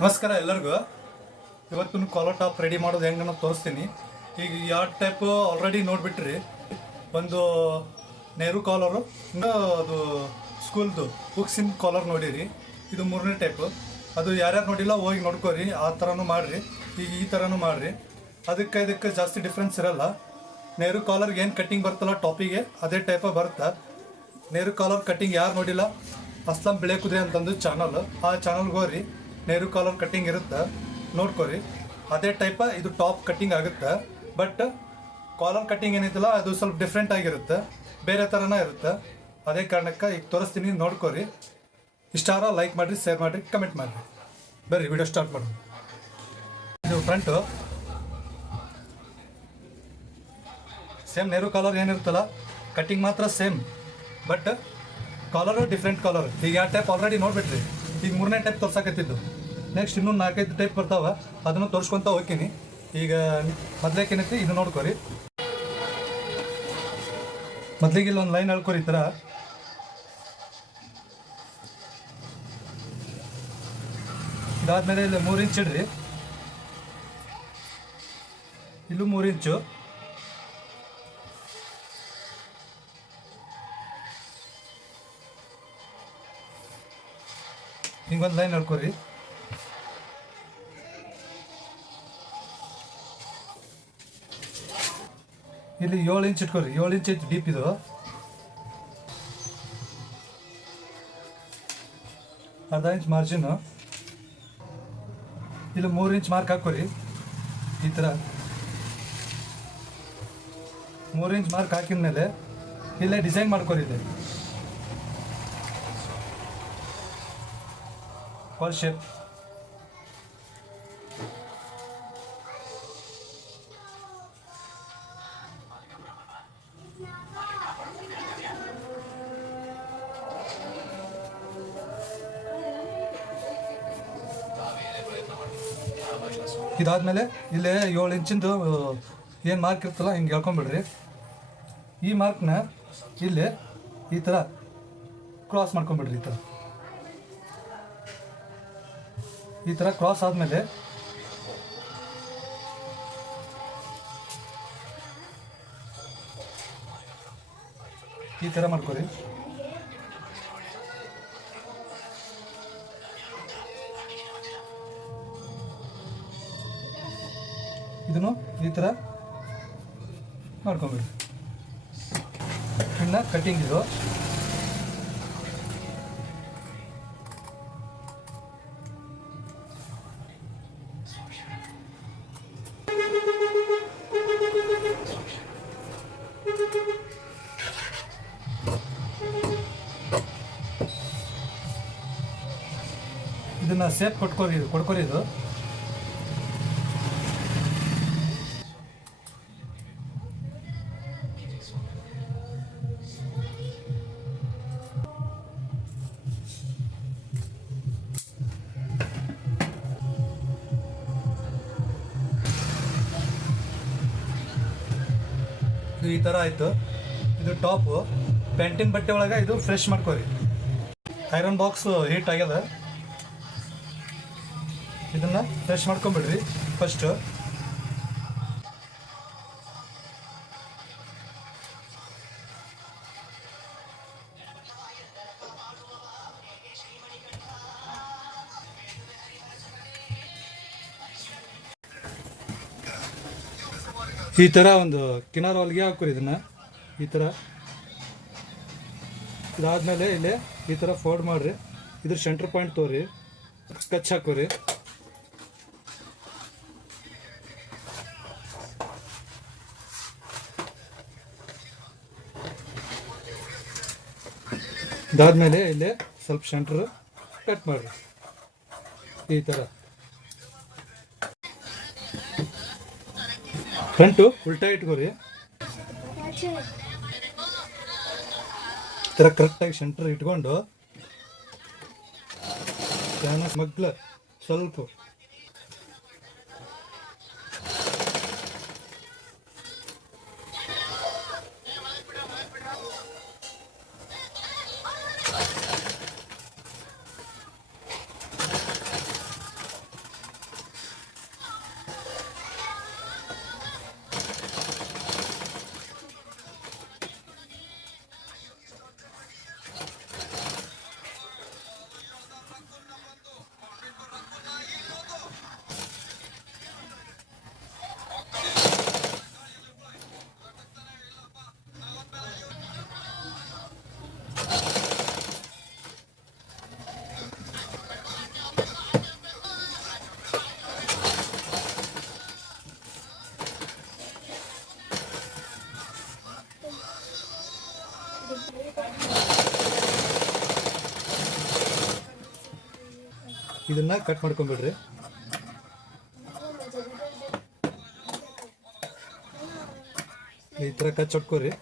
ನಮಸ್ಕಾರ ಎಲ್ಲರಿಗೂ. ಇವತ್ತು ಕಾಲರ್ ಟಾಪ್ ರೆಡಿ ಮಾಡೋದು ಹೆಂಗೆ ಅನ್ನೋದು ತೋರಿಸ್ತೀನಿ. ಈಗ ಯಾವ ಟೈಪ್ ಆಲ್ರೆಡಿ ನೋಡಿಬಿಟ್ರಿ. ಒಂದು ನೆಹರು ಕಾಲರು, ಇನ್ನು ಅದು ಸ್ಕೂಲ್ದು ಬುಕ್ಸಿನ ಕಾಲರ್ ನೋಡಿರಿ. ಇದು ಮೂರನೇ ಟೈಪು. ಅದು ಯಾರ್ಯಾರು ನೋಡಿಲ್ಲ ಹೋಗಿ ನೋಡ್ಕೋರಿ. ಆ ಥರನೂ ಮಾಡಿರಿ, ಈಗ ಈ ಥರನೂ ಮಾಡಿರಿ. ಇದಕ್ಕೆ ಜಾಸ್ತಿ ಡಿಫ್ರೆನ್ಸ್ ಇರಲ್ಲ. ನೆಹರು ಕಾಲರ್ಗೆ ಏನು ಕಟ್ಟಿಂಗ್ ಬರ್ತಲ್ಲ ಟಾಪಿಗೆ, ಅದೇ ಟೈಪ ಬರುತ್ತೆ. ನೆಹರು ಕಾಲರ್ ಕಟ್ಟಿಂಗ್ ಯಾರು ನೋಡಿಲ್ಲ, ಅಸ್ಲಾಂ ಬಿಳೆ ಕುದುರೆ ಅಂತಂದು ಚಾನಲ್, ಆ ಚಾನಲ್ಗೆ ಹೋಗ್ರಿ. ನೆಹರು ಕಾಲರ್ ಕಟ್ಟಿಂಗ್ ಇರುತ್ತೆ, ನೋಡ್ಕೊರಿ. ಅದೇ ಟೈಪ ಇದು ಟಾಪ್ ಕಟ್ಟಿಂಗ್ ಆಗುತ್ತೆ. ಬಟ್ ಕಾಲರ್ ಕಟ್ಟಿಂಗ್ ಏನೈತಲ್ಲ ಅದು ಸ್ವಲ್ಪ ಡಿಫ್ರೆಂಟ್ ಆಗಿರುತ್ತೆ, ಬೇರೆ ಥರನೇ ಇರುತ್ತೆ. ಅದೇ ಕಾರಣಕ್ಕೆ ಈಗ ತೋರಿಸ್ತೀನಿ, ನೋಡ್ಕೊರಿ. ಇಷ್ಟ ಆರ ಲೈಕ್ ಮಾಡಿರಿ, ಶೇರ್ ಮಾಡಿರಿ, ಕಮೆಂಟ್ ಮಾಡಿರಿ. ಬರ್ರಿ ವಿಡಿಯೋ ಸ್ಟಾರ್ಟ್ ಮಾಡೋಣ. ಇದು ಫ್ರಂಟು ಸೇಮ್ ನೆಹರು ಕಾಲರ್ ಏನಿರುತ್ತಲ್ಲ ಕಟ್ಟಿಂಗ್ ಮಾತ್ರ same, but collar different collar. ಈಗ ಯಾವ ಟೈಪ್ ಆಲ್ರೆಡಿ ನೋಡ್ಬಿಟ್ರಿ. ಈಗ ಮೂರನೇ ಟೈಪ್ ತೋರ್ಸಕತ್ತಿದ್ದು. ನೆಕ್ಸ್ಟ್ ಇನ್ನೂ 4-5 ಟೈಪ್ ಬರ್ತಾವೆ, ಅದನ್ನು ತೋರಿಸ್ಕೊತ ಹೋಗ್ತೀನಿ. ಈಗ ಮೊದ್ಲೇಕೆ ಏನೈತಿ ಇದು ನೋಡ್ಕೊರಿ. ಮೊದ್ಲಿಗೆ ಇಲ್ಲಿ ಒಂದು ಲೈನ್ ಹೇಳ್ಕೊರಿ. ಈ ಥರ ಇದಾದ್ಮೇಲೆ ಇಲ್ಲಿ 3 ಇಂಚ್ ಇಡ್ರಿ. ಇಲ್ಲೂ 3 ಇಂಚು. ಹಿಂಗೊಂದು ಲೈನ್ ಹೇಳ್ಕೊರಿ. ಇಲ್ಲಿ 7 ಇಂಚ್ ಇಟ್ಕೊರಿ. 7 ಇಂಚ್ ಐತಿ ಡೀಪ್ ಇದು. ಅರ್ಧ ಇಂಚ್ ಮಾರ್ಜಿನು. ಇಲ್ಲಿ 3 ಇಂಚ್ ಮಾರ್ಕ್ ಹಾಕೋರಿ. ಈ ಥರ 3 ಇಂಚ್ ಮಾರ್ಕ್ ಹಾಕಿದ ಮೇಲೆ ಇಲ್ಲೇ ಡಿಸೈನ್ ಮಾಡ್ಕೊರಿ. ಇದೆ ಫಾಲ್ ಶೇಪ್. ಇದಾದ್ಮೇಲೆ ಇಲ್ಲೇ 7 ಇಂಚಿಂದು ಏನು ಮಾರ್ಕ್ ಇರ್ತಲ್ಲ ಹಿಂಗೆ ಹೇಳ್ಕೊಂಬಿಡ್ರಿ. ಈ ಮಾರ್ಕ್ನ ಇಲ್ಲಿ ಈ ಥರ ಕ್ರಾಸ್ ಮಾಡ್ಕೊಂಬಿಡ್ರಿ. ಈ ಥರ ಕ್ರಾಸ್ ಆದಮೇಲೆ ಈ ಥರ ಮಾಡ್ಕೊರಿ. ಇದನ್ನು ಈ ಥರ ಮಾಡ್ಕೊಂಬಿಡಿ. ಇನ್ನು ಕಟ್ಟಿಂಗ್ ಇದು. ಇದನ್ನು ಸೇಪ್ ಕೊಡ್ಕೊರಿ ಇದು. ಈ ಥರ ಆಯಿತು. ಇದು ಟಾಪು. ಪ್ಯಾಂಟಿನ ಬಟ್ಟೆ ಒಳಗೆ ಇದು ಫ್ರೆಶ್ ಮಾಡ್ಕೊರಿ. ಐರನ್ ಬಾಕ್ಸ್ ಹೀಟ್ ಆಗ್ಯದ, ಇದನ್ನು ಫ್ರೆಶ್ ಮಾಡ್ಕೊಂಬಿಡ್ರಿ ಫಸ್ಟು. ಈ ಥರ ಒಂದು ಕಿನಾರ್ ಹೊಲಿಗೆ ಹಾಕೋರಿ. ಇದನ್ನು ಈ ಥರ ಇದಾದಮೇಲೆ ಇಲ್ಲೇ ಈ ಥರ ಫೋಲ್ಡ್ ಮಾಡಿರಿ. ಇದ್ರ ಸೆಂಟ್ರ್ ಪಾಯಿಂಟ್ ತೋರಿ, ಸ್ಕೆಚ್ ಹಾಕೋರಿ. ಇದಾದಮೇಲೆ ಇಲ್ಲೇ ಸ್ವಲ್ಪ ಸೆಂಟ್ರ್ ಕಟ್ ಮಾಡಿರಿ. ಈ ಥರ ಫ್ರಂಟು ಉಲ್ಟಾ ಇಟ್ಕೋರಿ. ಈ ಥರ ಕರೆಕ್ಟಾಗಿ ಸೆಂಟ್ರ್ ಇಟ್ಕೊಂಡು ಚೆನ್ನಾಗಿ ಮಗ್ಲ ಸ್ವಲ್ಪ ಇದನ್ನು ಕಟ್ ಮಾಡ್ಕೊಂಬಿಡ್ರಿ. ಈ ಥರ ಕಚ್ಚೊಟ್ಕೋರಿ.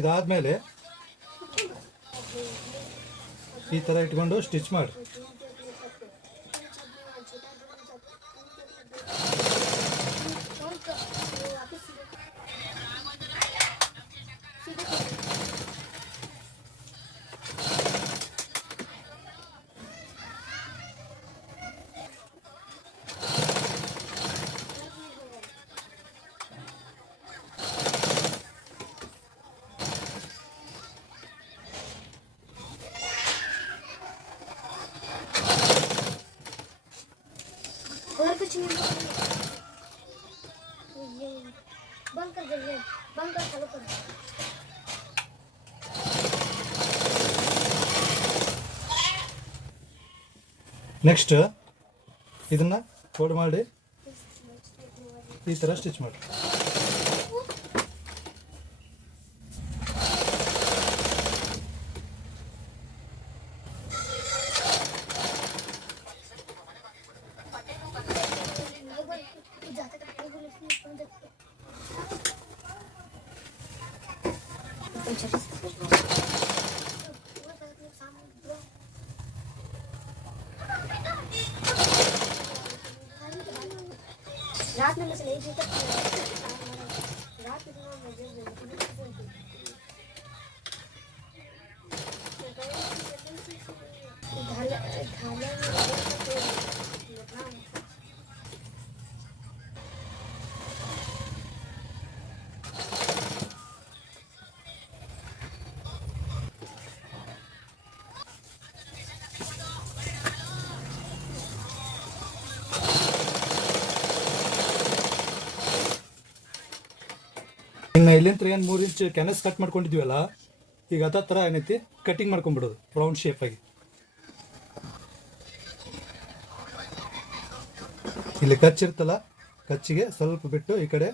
ಇದಾದಮೇಲೆ ಈ ಥರ ಇಟ್ಕೊಂಡು ಸ್ಟಿಚ್ ಮಾಡಿ. और कुछ नहीं, बंद कर दे, बंद कर चालू कर. ನೆಕ್ಸ್ಟ್ ಇದನ್ನು ಫೋಲ್ಡ್ ಮಾಡಿ ಈ ಥರ ಸ್ಟಿಚ್ ಮಾಡಿ. रात में मसले ही तक रात में मजे ಇನ್ನು ಇಲ್ಲಿಂದ ಏನು 3 ಇಂಚ್ ಕ್ಯಾನ್ವಸ್ ಕಟ್ ಮಾಡ್ಕೊಂಡಿದ್ವಲ್ಲ, ಈಗ ಅದೇ ಥರ ಏನೈತಿ ಕಟಿಂಗ್ ಮಾಡ್ಕೊಂಡ್ಬಿಡೋದು ರೌಂಡ್ ಶೇಪಾಗಿ. ಇಲ್ಲಿ ಕಚ್ಚಿರ್ತಲ್ಲ, ಕಚ್ಚಿಗೆ ಸ್ವಲ್ಪ ಬಿಟ್ಟು ಈ ಕಡೆ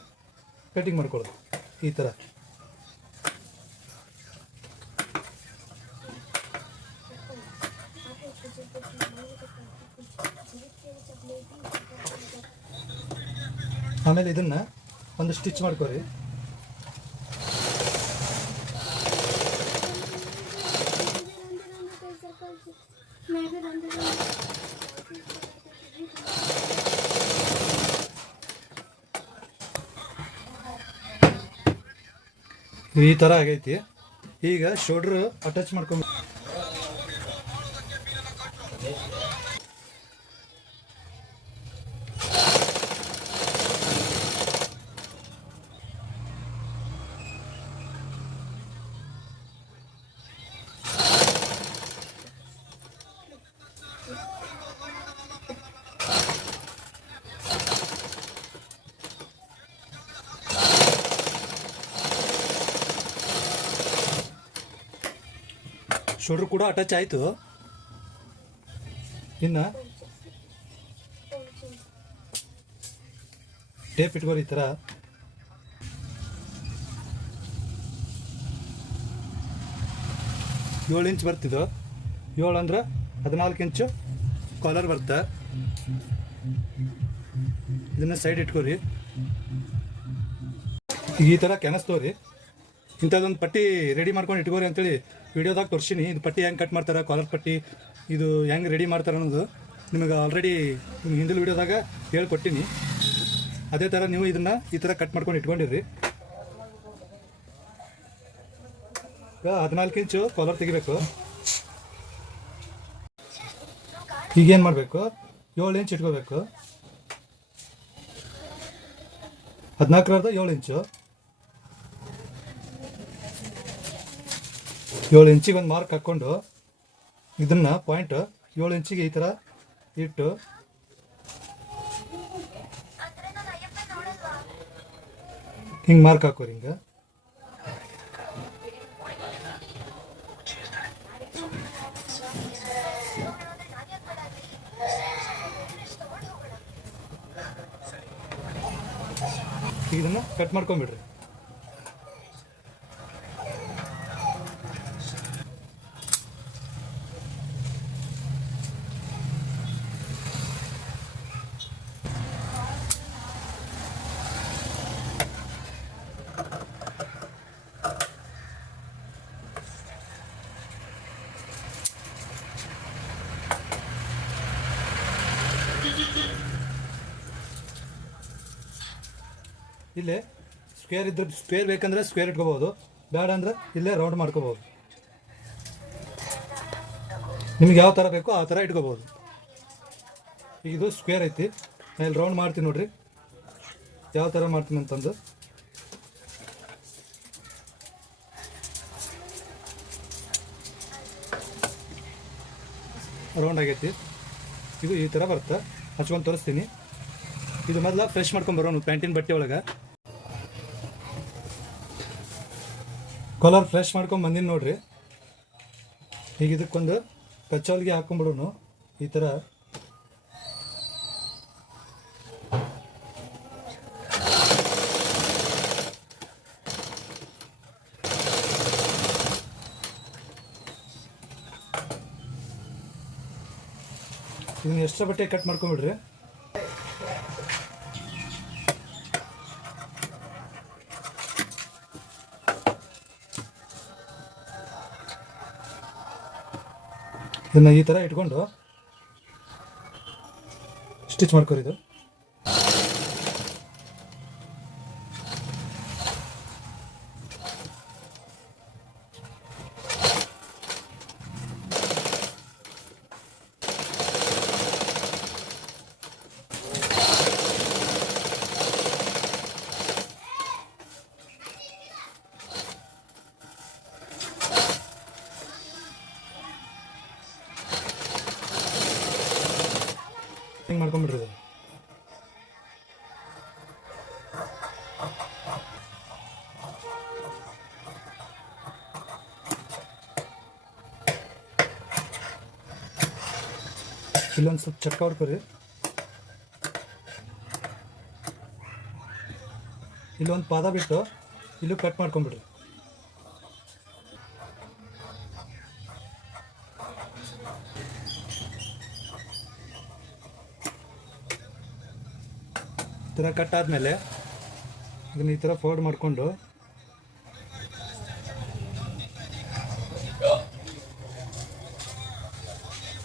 ಕಟಿಂಗ್ ಮಾಡ್ಕೊಳ್ಳೋದು ಈ ಥರ. ಆಮೇಲೆ ಇದನ್ನು ಒಂದು ಸ್ಟಿಚ್ ಮಾಡ್ಕೊರಿ. ಈ ಥರ ಆಗೈತಿ. ಈಗ ಶೋಲ್ಡ್ರ್ ಅಟ್ಯಾಚ್ ಮಾಡ್ಕೊಂಡು ಶೋಲ್ಡ್ರ್ ಕೂಡ ಅಟ್ಯಾಚ್ ಆಯಿತು. ಇನ್ನು ಟೇಪ್ ಇಟ್ಕೋರಿ ಈ ಥರ. ಏಳು ಇಂಚ್ ಬರ್ತಿದ್ದು, 7 ಅಂದ್ರೆ 14 ಇಂಚು ಕಾಲರ್ ಬರುತ್ತೆ. ಇದನ್ನು ಸೈಡ್ ಇಟ್ಕೋರಿ. ಈ ಥರ ಕೆನಸ್ತೋರಿ. ಇಂಥದ್ದೊಂದು ಪಟ್ಟಿ ರೆಡಿ ಮಾಡ್ಕೊಂಡು ಇಟ್ಕೋರಿ ಅಂತೇಳಿ ವಿಡಿಯೋದಾಗ ತೋರಿಸಿನಿ. ಇದು ಪಟ್ಟಿ ಹೆಂಗೆ ಕಟ್ ಮಾಡ್ತಾರೆ, ಕಾಲರ್ ಪಟ್ಟಿ ಇದು ಹೆಂಗೆ ರೆಡಿ ಮಾಡ್ತಾರೆ ಅನ್ನೋದು ನಿಮಗೆ ಆಲ್ರೆಡಿ ನಿಮ್ಗೆ ಹಿಂದಿನ ವಿಡಿಯೋದಾಗ ಹೇಳ್ಕೊಟ್ಟಿನಿ. ಅದೇ ಥರ ನೀವು ಇದನ್ನು ಈ ಥರ ಕಟ್ ಮಾಡ್ಕೊಂಡು ಇಟ್ಕೊಂಡಿರಿ. 14 ಇಂಚು ಕಾಲರ್ ತೆಗಿಬೇಕು. ಈಗೇನು ಮಾಡಬೇಕು, 7 ಇಂಚ್ ಇಟ್ಕೋಬೇಕು. 14ರದ 7 ಇಂಚು. 7 ಇಂಚಿಗೆ ಒಂದು ಮಾರ್ಕ್ ಹಾಕ್ಕೊಂಡು ಇದನ್ನು ಪಾಯಿಂಟ್ 7 ಇಂಚಿಗೆ ಈ ಥರ ಇಟ್ಟು ಹಿಂಗೆ ಮಾರ್ಕ್ ಹಾಕೋರಿ. ಹಿಂಗೆ ಈಗ ಇದನ್ನು ಕಟ್ ಮಾಡ್ಕೊಂಬಿಡ್ರಿ. ಇಲ್ಲೇ ಸ್ಕ್ವೇರ್ ಇದ್ರೆ ಸ್ಕ್ವೇರ್ ಬೇಕಂದ್ರೆ ಸ್ಕ್ವೇರ್ ಇಟ್ಕೋಬೋದು, ಬೇಡ ಅಂದರೆ ಇಲ್ಲೇ ರೌಂಡ್ ಮಾಡ್ಕೋಬೋದು. ನಿಮ್ಗೆ ಯಾವ ಥರ ಬೇಕೋ ಆ ಥರ ಇಟ್ಕೋಬೋದು. ಈಗ ಇದು ಸ್ಕ್ವೇರ್ ಐತಿ, ನಾನು ಇಲ್ಲಿ ರೌಂಡ್ ಮಾಡ್ತೀನಿ ನೋಡಿರಿ ಯಾವ ಥರ ಮಾಡ್ತೀನಿ ಅಂತಂದು. ರೌಂಡ್ ಆಗೈತಿ. ಇದು ಈ ಥರ ಬರುತ್ತೆ, ಹಚ್ಕೊಂಡು ತೋರಿಸ್ತೀನಿ. ಇದು ಮೊದಲು ಫ್ರೆಶ್ ಮಾಡ್ಕೊಂಬರೋನು ಪ್ಯಾಂಟಿನ ಬಟ್ಟೆ ಒಳಗೆ. ಕಲರ್ ಫ್ರೆಶ್ ಮಾಡ್ಕೊಂಡು ಬಂದಿನಿ ನೋಡ್ರಿ. ಈಗ ಇದಕ್ಕೊಂದು ಕಚ್ಚೋಲ್ಗೆ ಹಾಕೊಂಡ್ಬಿಡೋನು ಈ ಥರ. ಇದನ್ನ ಎಕ್ಸ್ಟ್ರಾ ಬಟ್ಟೆ ಕಟ್ ಮಾಡ್ಕೊಂಬಿಡ್ರಿ. ಇದನ್ನು ಈ ಥರ ಇಟ್ಕೊಂಡು ಸ್ಟಿಚ್ ಮಾಡ್ಕೊರಿ. ಇದು ಹಿಂಗೆ ಮಾಡ್ಕೊಂಬಿಡ್ರಿ. ಇದು ಇಲ್ಲೊಂದು ಸ್ವಲ್ಪ ಚಕ್ಕ ಹೊಡ್ಕೊರಿ. ಇಲ್ಲೊಂದು ಪಾದ ಬಿಟ್ಟು ಇಲ್ಲೂ ಕಟ್ ಮಾಡ್ಕೊಂಬಿಡ್ರಿ. ಈ ಥರ ಕಟ್ ಆದಮೇಲೆ ಇದನ್ನು ಈ ಥರ ಫೋಲ್ಡ್ ಮಾಡಿಕೊಂಡು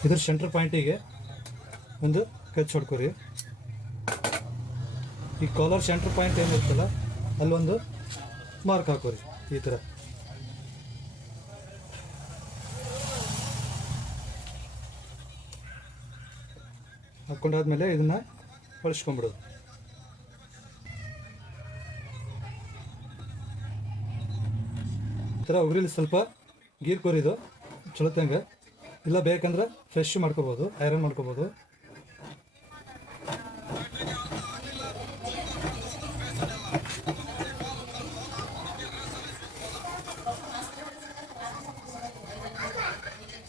ಇದ್ರ ಸೆಂಟ್ರ್ ಪಾಯಿಂಟಿಗೆ ಒಂದು ಕಚ್ ಹೊಡ್ಕೊರಿ. ಈ ಕಾಲರ್ ಸೆಂಟ್ರ್ ಪಾಯಿಂಟ್ ಏನಿರ್ತಲ್ಲ ಅಲ್ಲೊಂದು ಮಾರ್ಕ್ ಹಾಕೋರಿ ಈ ಥರ. ಹಾಕ್ಕೊಂಡಾದ್ಮೇಲೆ ಇದನ್ನು ಹೊಳಿಸ್ಕೊಂಬಿಡೋದು. ಈ ಥರ ಉಗುರಿಲಿ ಸ್ವಲ್ಪ ಗೀರ್ ಕೊರಿದು ಚಲೋತ್ತಂಗೆ. ಇಲ್ಲ ಬೇಕಂದ್ರೆ ಫ್ರೆಶ್ ಮಾಡ್ಕೋಬೋದು, ಐರನ್ ಮಾಡ್ಕೋಬೋದು.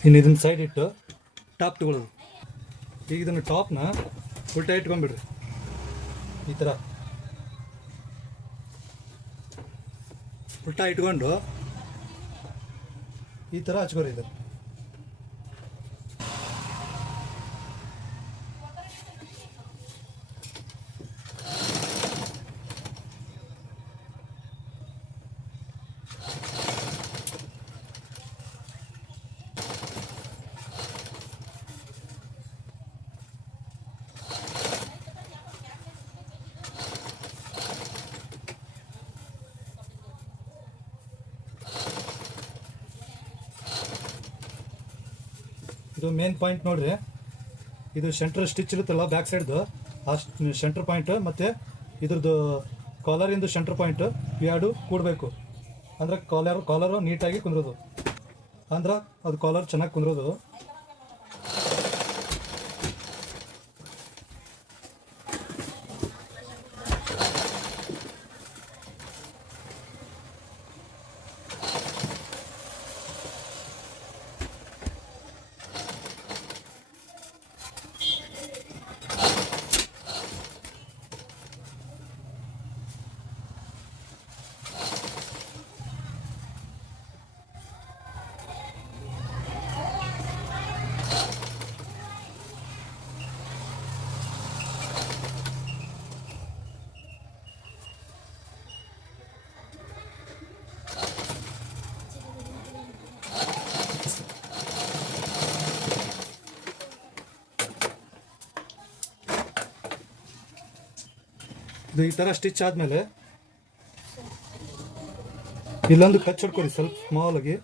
ಇನ್ನು ಇದನ್ನ ಸೈಡ್ ಇಟ್ಟು ಟಾಪ್ ತಗೊಳ್ಳೋದು. ಈಗ ಇದನ್ನು ಟಾಪ್ನ ಉಲ್ಟಾ ಇಟ್ಕೊಂಡ್ಬಿಡ್ರಿ ಈ ಥರ. ಉಲ್ಟಾ ಇಟ್ಕೊಂಡು ಈ ಥರ ಹಚ್ಕೋರಿ. ಇದು ಇದು ಮೇನ್ ಪಾಯಿಂಟ್ ನೋಡ್ರಿ. ಇದು ಸೆಂಟ್ರ್ ಸ್ಟಿಚ್ ಇರುತ್ತಲ್ಲ ಬ್ಯಾಕ್ ಸೈಡ್ದು, ಆ ಸೆಂಟ್ರ್ ಪಾಯಿಂಟ್ ಮತ್ತು ಇದ್ರದ್ದು ಕಾಲರಿಂದು ಸೆಂಟ್ರ್ ಪಾಯಿಂಟ್ ಎರಡು ಕೂಡಬೇಕು. ಅಂದ್ರೆ ಕಾಲರು ನೀಟಾಗಿ ಕುಂದ್ರೋದು, ಅಂದ್ರೆ ಅದು ಕಾಲರ್ ಚೆನ್ನಾಗಿ ಕುಂದ್ರೋದು. ಇದು ಈ ಥರ ಸ್ಟಿಚ್ ಆದಮೇಲೆ ಇಲ್ಲೊಂದು ಕಚ್ ಹೊಡ್ಕೊಡಿ ಸ್ವಲ್ಪ ಸ್ಮಾಲ್ ಆಗಿ.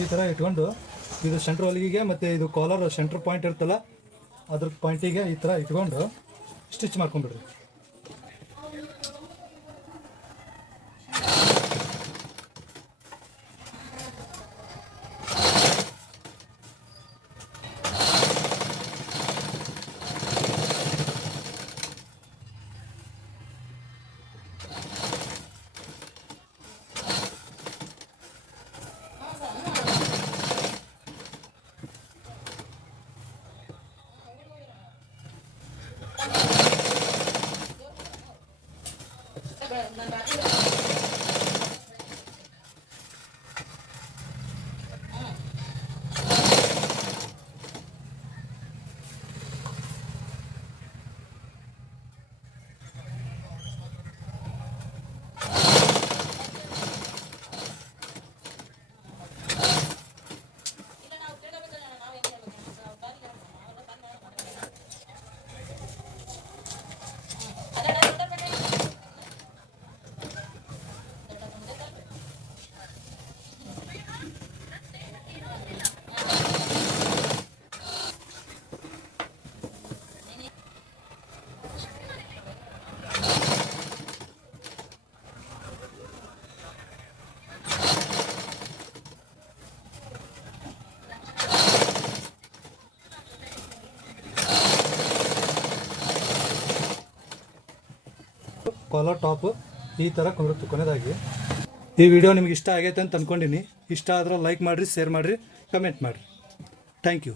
ಈ ಥರ ಇಟ್ಕೊಂಡು ಇದು ಸೆಂಟ್ರ್ ಹೊಲಿಗೆಗೆ ಮತ್ತು ಇದು ಕಾಲರ್ ಸೆಂಟ್ರ್ ಪಾಯಿಂಟ್ ಇರ್ತಲ್ಲ ಅದ್ರ ಪಾಯಿಂಟಿಗೆ ಈ ಥರ ಇಟ್ಕೊಂಡು ಸ್ಟಿಚ್ ಮಾಡ್ಕೊಂಡ್ಬಿಡ್ರಿ. ಕಾಲರ್ ಟಾಪ್ ಈ ಥರ ಕುಂದಿರುತ್ತೆ. ಕೊನೆಯದಾಗಿ ಈ ವಿಡಿಯೋ ನಿಮ್ಗೆ ಇಷ್ಟ ಆಗೈತೆ ಅಂತ ಅಂದ್ಕೊಂಡಿನಿ. ಇಷ್ಟ ಆದ್ರೆ ಲೈಕ್ ಮಾಡಿರಿ, ಶೇರ್ ಮಾಡಿರಿ, ಕಮೆಂಟ್ ಮಾಡಿರಿ. Thank you.